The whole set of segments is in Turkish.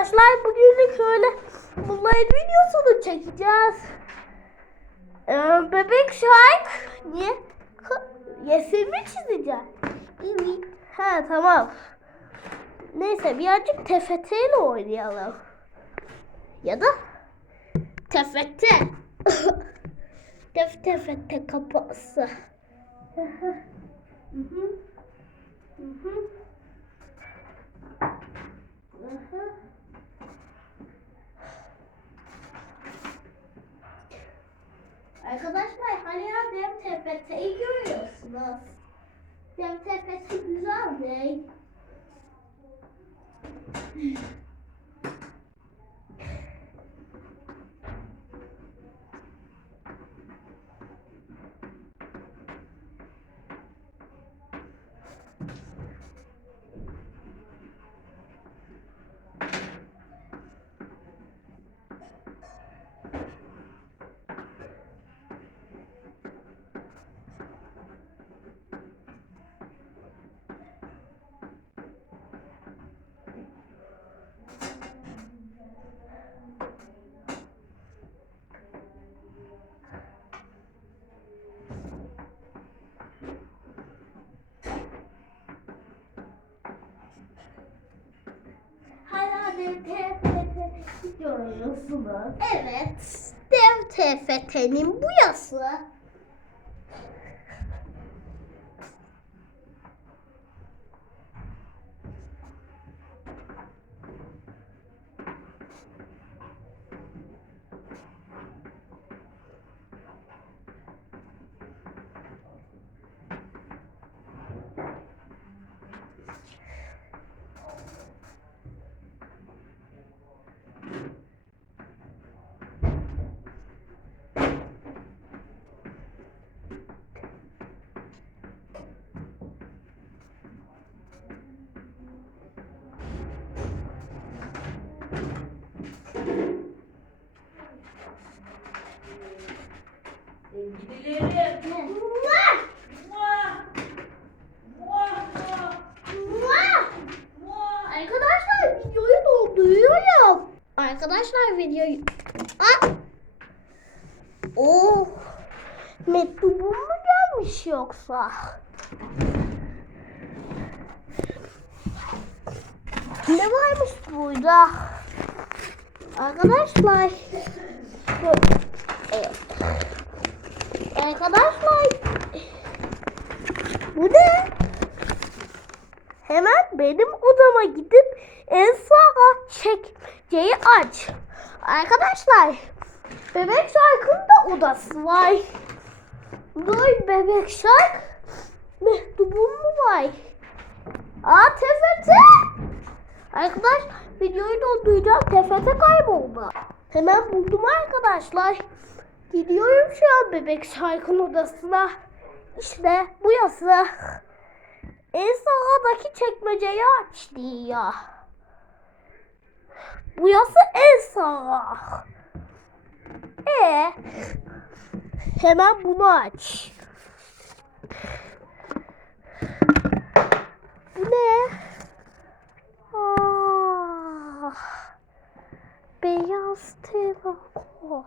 arkadaşlar bugünlük öyle bunların videosunu çekeceğiz. Ee, bebek şark niye? Ka- Resim mi çizeceğim? Ha tamam. Neyse birazcık TFT ile oynayalım. Ya da TFT. Tef TFT kapısı. Arkadaşlar hani ya Dev TFT'yi görüyorsunuz. Dev TFT güzel değil. Hala Dev TFT'yi görüyorsunuz. Evet. Dev TFT'nin bu yası. Arkadaşlar videoyu... Aa! Oh! Mektubum mu gelmiş yoksa? Ne varmış burada? Arkadaşlar. Evet. Arkadaşlar. Bu ne? Hemen benim odama gidip en sağa aç. Arkadaşlar bebek şarkının da odası var. Dur bebek şark. Mektubum mu var? Aa TFT. Arkadaş videoyu dolduracağım. TFT kayboldu. Hemen buldum arkadaşlar. Gidiyorum şu an bebek şarkının odasına. İşte bu yası. En sağdaki çekmeceyi aç diyor. Bu yası en sağ. E hemen bunu aç. Bu ne? Ah, beyaz telefon.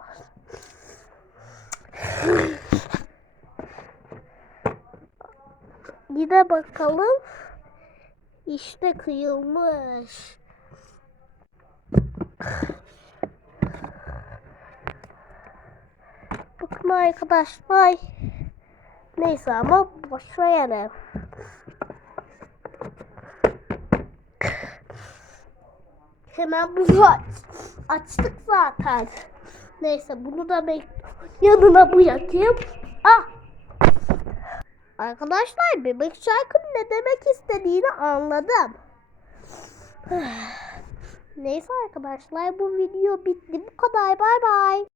Yine bakalım. İşte kıyılmış. Arkadaşlar. Neyse ama boş verelim. Hemen bunu aç. Açtık zaten. Neyse bunu da bek yanına bırakayım. Ah Arkadaşlar bebek şarkının ne demek istediğini anladım. Neyse arkadaşlar bu video bitti. Bu kadar. Bay bay.